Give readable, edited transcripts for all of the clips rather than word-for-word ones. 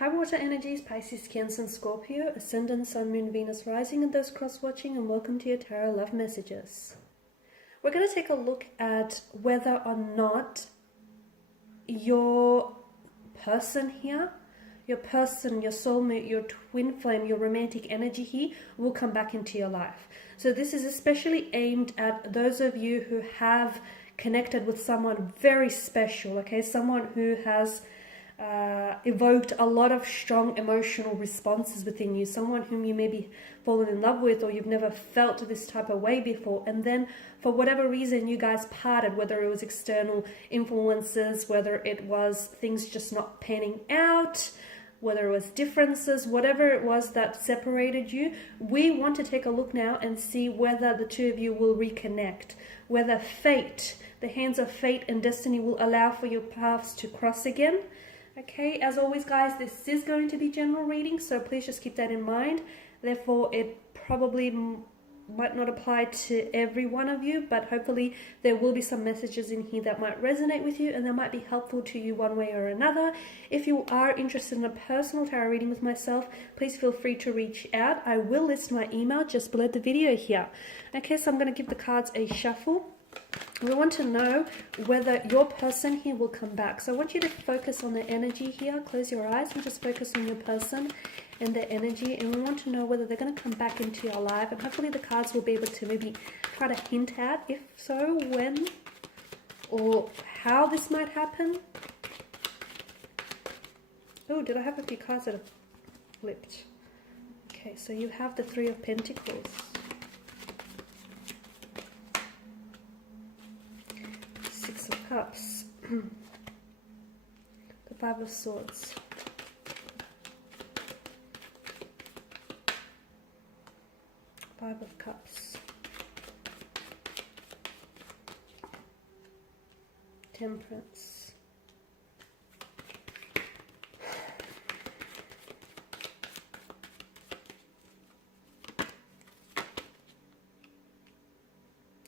High water energies, Pisces, Cancer, and Scorpio, Ascendant, Sun, Moon, Venus, Rising, and those cross-watching, and welcome to your Tarot Love Messages. We're going to take a look at whether or not your person here, your person, your soulmate, your twin flame, your romantic energy here will come back into your life. So this is especially aimed at those of you who have connected with someone very special, okay? Someone who has evoked a lot of strong emotional responses within you, someone whom you maybe fallen in love with or you've never felt this type of way before, and then for whatever reason you guys parted, whether it was external influences, whether it was things just not panning out, whether it was differences, whatever it was that separated you. We want to take a look now and see whether the two of you will reconnect, whether fate, the hands of fate and destiny, will allow for your paths to cross again. Okay, as always guys, this is going to be general reading, so please just keep that in mind. Therefore, it probably might not apply to every one of you, but hopefully there will be some messages in here that might resonate with you and that might be helpful to you one way or another. If you are interested in a personal tarot reading with myself, please feel free to reach out. I will list my email just below the video here. Okay, so I'm going to give the cards a shuffle. We want to know whether your person here will come back. So I want you to focus on the energy here. Close your eyes and just focus on your person and their energy. And we want to know whether they're going to come back into your life. And hopefully the cards will be able to maybe try to hint at, if so, when or how this might happen. Oh, did I have a few cards that have flipped? Okay, so you have the Three of Pentacles. Cups, the Five of Swords, Five of Cups, Temperance,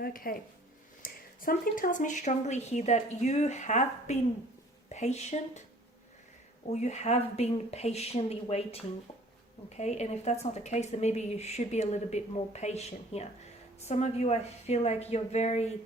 okay. Something tells me strongly here that you have been patient, or you have been patiently waiting, okay? And if that's not the case, then maybe you should be a little bit more patient here. Some of you, I feel like you're very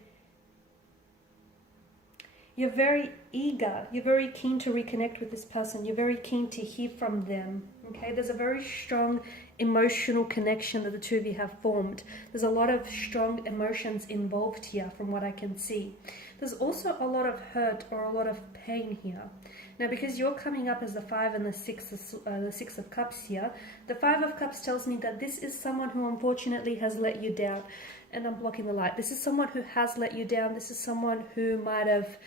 eager, you're very keen to reconnect with this person, you're very keen to hear from them, okay? There's a very strong emotional connection that the two of you have formed. There's a lot of strong emotions involved here from what I can see. There's also a lot of hurt or a lot of pain here. Now, because you're coming up as the Five and the Six of Cups here, the Five of Cups tells me that this is someone who unfortunately has let you down. And I'm blocking the light. This is someone who has let you down. This is someone who might have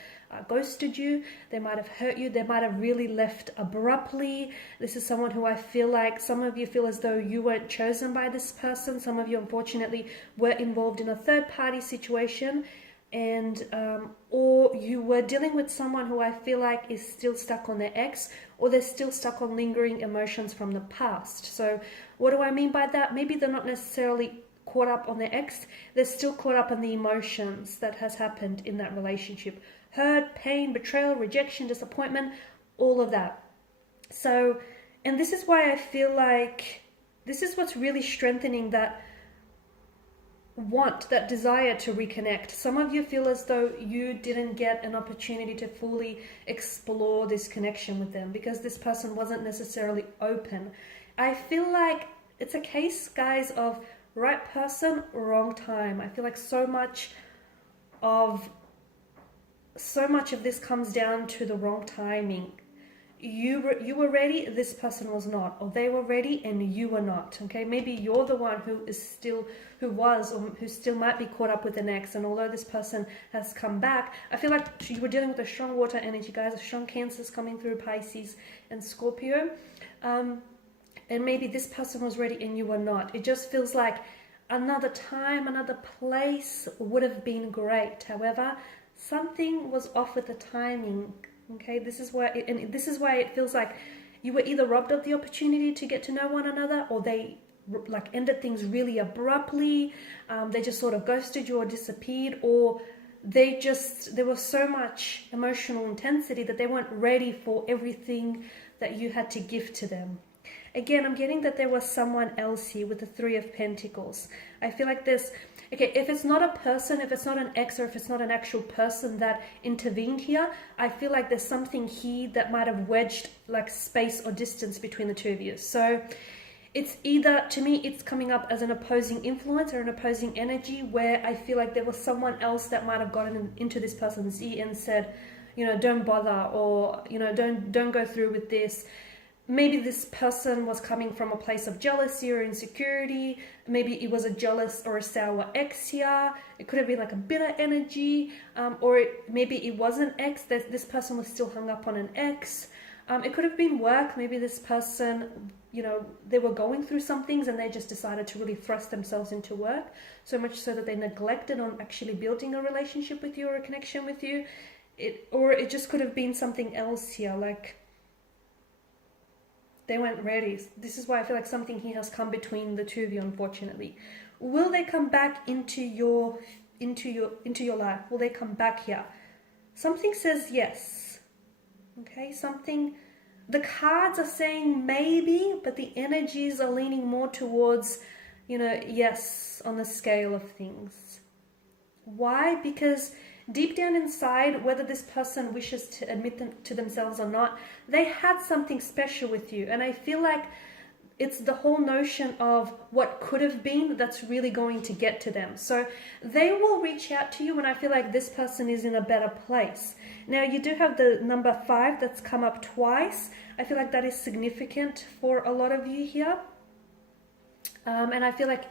ghosted you. They might have hurt you. They might have really left abruptly. This is someone who I feel like some of you feel as though you weren't chosen by this person. Some of you unfortunately were involved in a third-party situation, and or you were dealing with someone who I feel like is still stuck on their ex, or they're still stuck on lingering emotions from the past. So what do I mean by that? Maybe they're not necessarily caught up on their ex, they're still caught up on the emotions that has happened in that relationship. Hurt, pain, betrayal, rejection, disappointment, all of that. So, and this is why I feel like this is what's really strengthening that want, that desire to reconnect. Some of you feel as though you didn't get an opportunity to fully explore this connection with them because this person wasn't necessarily open. I feel like it's a case, guys, of right person, wrong time. I feel like so much of this comes down to the wrong timing. You were ready, this person was not, or they were ready and you were not. Okay, maybe you're the one who still might be caught up with an ex, and although this person has come back, I feel like you were dealing with a strong water energy, guys, a strong Cancers coming through, Pisces and Scorpio. And maybe this person was ready and you were not. It just feels like another time, another place would have been great. However, something was off with the timing. Okay, this is why it feels like you were either robbed of the opportunity to get to know one another, or they like ended things really abruptly. They just sort of ghosted you or disappeared, or there was so much emotional intensity that they weren't ready for everything that you had to give to them. Again, I'm getting that there was someone else here with the Three of Pentacles. I feel like there's, okay, if it's not a person, if it's not an ex, or if it's not an actual person that intervened here, I feel like there's something here that might have wedged like space or distance between the two of you. So it's either, to me, it's coming up as an opposing influence or an opposing energy where I feel like there was someone else that might have gotten into this person's ear and said, you know, don't bother, or, you know, don't go through with this. Maybe this person was coming from a place of jealousy or insecurity. Maybe it was a jealous or a sour ex here. It could have been like a bitter energy, or maybe it was an ex. This person was still hung up on an ex. It could have been work. Maybe this person, you know, they were going through some things and they just decided to really thrust themselves into work, so much so that they neglected on actually building a relationship with you or a connection with you. Or it just could have been something else here, like they weren't ready. This is why I feel like something here has come between the two of you, unfortunately. Will they come back into your life? Will they come back here? Something says yes. Okay, something, the cards are saying maybe, but the energies are leaning more towards, you know, yes, on the scale of things. Why? Because deep down inside, whether this person wishes to admit them to themselves or not, they had something special with you. And I feel like it's the whole notion of what could have been that's really going to get to them. So they will reach out to you when I feel like this person is in a better place. Now, you do have the number 5 that's come up twice. I feel like that is significant for a lot of you here. And I feel like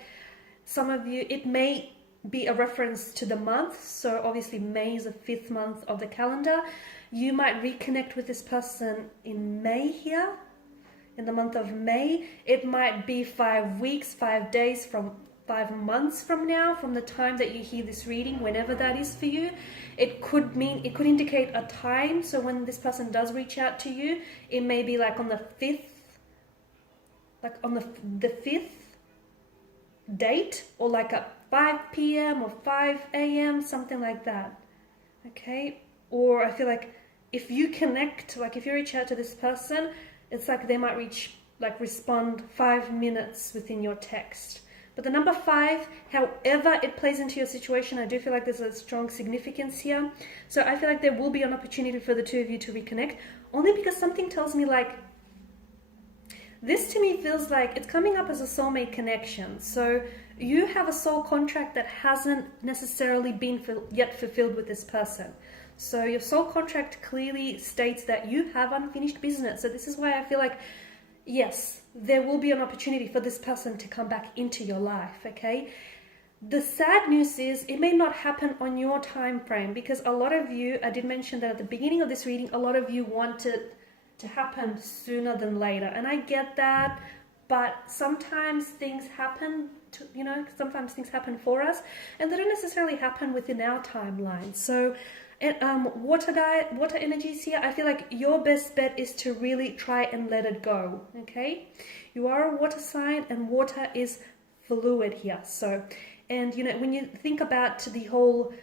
some of you, it may be a reference to the month. So obviously May is the 5th month of the calendar. You might reconnect with this person in May here, in the month of May. It might be 5 weeks, 5 days, from 5 months from now, from the time that you hear this reading, whenever that is for you. It could indicate a time. So when this person does reach out to you, it may be like on the 5th, like on the 5th date, or like a 5 p.m. or 5 a.m., something like that. Okay? Or I feel like if you connect, like if you reach out to this person, it's like they might respond 5 minutes within your text. But the number 5, however it plays into your situation, I do feel like there's a strong significance here. So I feel like there will be an opportunity for the two of you to reconnect, only because something tells me like, this to me feels like it's coming up as a soulmate connection. So you have a soul contract that hasn't necessarily been yet fulfilled with this person. So your soul contract clearly states that you have unfinished business. So this is why I feel like, yes, there will be an opportunity for this person to come back into your life, okay? The sad news is it may not happen on your time frame, because a lot of you, I did mention that at the beginning of this reading, a lot of you wanted to happen sooner than later, and I get that, but sometimes things happen to, you know, sometimes things happen for us and they don't necessarily happen within our timeline. So water energies here, I feel like your best bet is to really try and let it go. Okay, you are a water sign and water is fluid here. So, and you know, when you think about the whole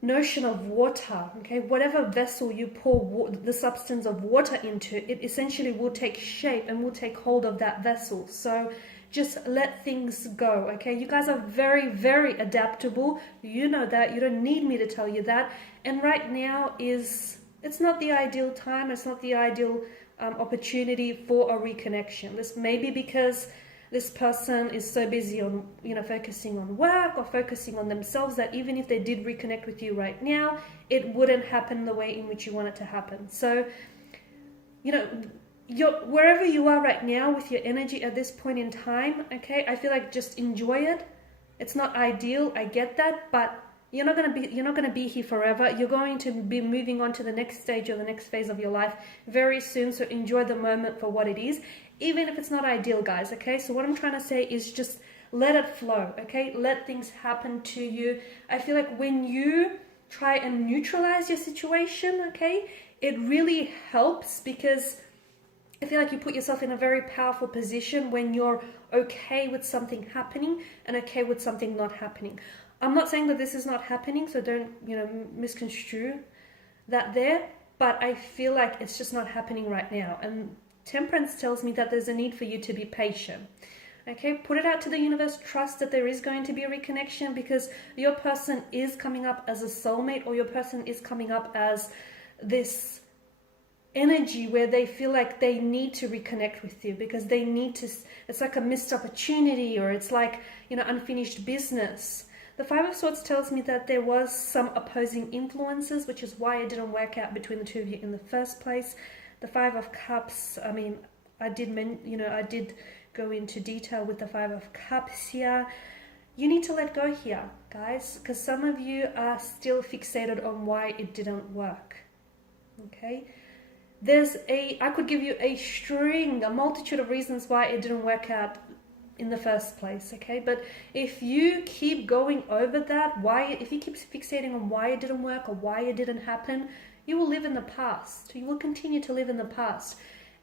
notion of water, okay, whatever vessel you pour the substance of water into, it essentially will take shape and will take hold of that vessel. So just let things go, okay? You guys are very, very adaptable. You know that. You don't need me to tell you that. And right now it's not the ideal time. It's not the ideal opportunity for a reconnection. This may be because this person is so busy on, you know, focusing on work or focusing on themselves that even if they did reconnect with you right now, it wouldn't happen the way in which you want it to happen. So, you know, wherever you are right now with your energy at this point in time, okay, I feel like just enjoy it. It's not ideal, I get that, but you're not gonna be here forever. You're going to be moving on to the next stage or the next phase of your life very soon. So enjoy the moment for what it is, even if it's not ideal, guys. Okay, so what I'm trying to say is just let it flow. Okay, let things happen to you. I feel like when you try and neutralize your situation, okay, it really helps, because I feel like you put yourself in a very powerful position when you're okay with something happening and okay with something not happening. I'm not saying that this is not happening, so don't, you know, misconstrue that there, but I feel like it's just not happening right now. And Temperance tells me that there's a need for you to be patient. Okay, put it out to the universe. Trust that there is going to be a reconnection, because your person is coming up as a soulmate, or your person is coming up as this energy where they feel like they need to reconnect with you, because they need to, it's like a missed opportunity, or it's like, you know, unfinished business. The Five of Swords tells me that there was some opposing influences, which is why it didn't work out between the two of you in the first place. The Five of Cups, I mean, I did go into detail with the Five of Cups here. You need to let go here, guys, because some of you are still fixated on why it didn't work. Okay, I could give you a multitude of reasons why it didn't work out in the first place. Okay, but if you keep going over that, if you keep fixating on why it didn't work or why it didn't happen, you will live in the past. You will continue to live in the past.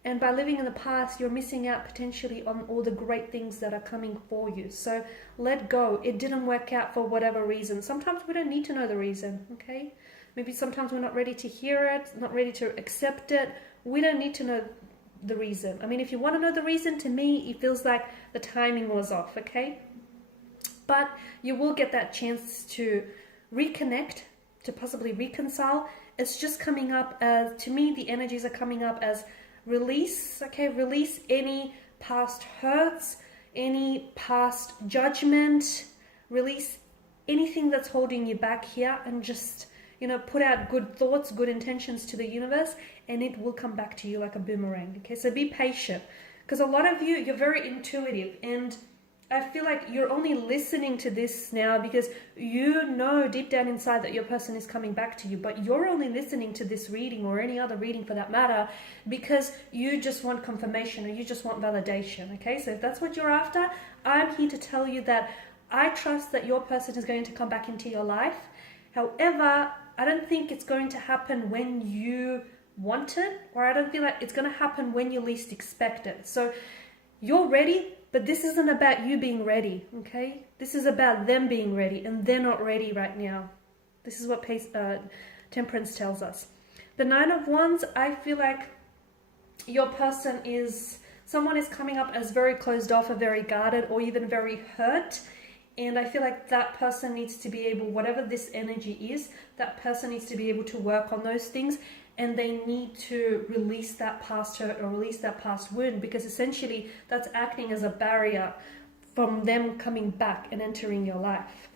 And by living in the past, you're missing out potentially on all the great things that are coming for you. So let go. It didn't work out for whatever reason. Sometimes we don't need to know the reason, okay? Maybe sometimes we're not ready to hear it, not ready to accept it. We don't need to know the reason. I mean, if you want to know the reason, to me, it feels like the timing was off, okay? But you will get that chance to reconnect, to possibly reconcile. It's just coming up as, to me, the energies are coming up as release, okay? Release any past hurts, any past judgment, release anything that's holding you back here, and just, you know, put out good thoughts, good intentions to the universe, and it will come back to you like a boomerang, okay? So be patient, because a lot of you, you're very intuitive, and I feel like you're only listening to this now because you know deep down inside that your person is coming back to you, but you're only listening to this reading, or any other reading for that matter, because you just want confirmation, or you just want validation, okay? So if that's what you're after, I'm here to tell you that I trust that your person is going to come back into your life. However, I don't think it's going to happen when you want it, or I don't feel like it's going to happen when you least expect it. So you're ready, but this isn't about you being ready, okay? This is about them being ready, and they're not ready right now. This is what Temperance tells us. The Nine of Wands, I feel like your person is, someone is coming up as very closed off, or very guarded, or even very hurt. And I feel like that person needs to be able, whatever this energy is, that person needs to be able to work on those things, and they need to release that past hurt or release that past wound, because essentially that's acting as a barrier from them coming back and entering your life.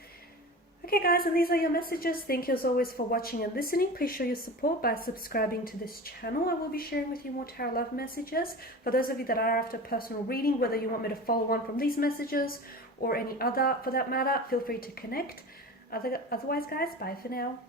Okay guys, and these are your messages. Thank you as always for watching and listening. Please show your support by subscribing to this channel. I will be sharing with you more tarot love messages. For those of you that are after personal reading, whether you want me to follow on from these messages or any other for that matter, feel free to connect. Otherwise guys, bye for now.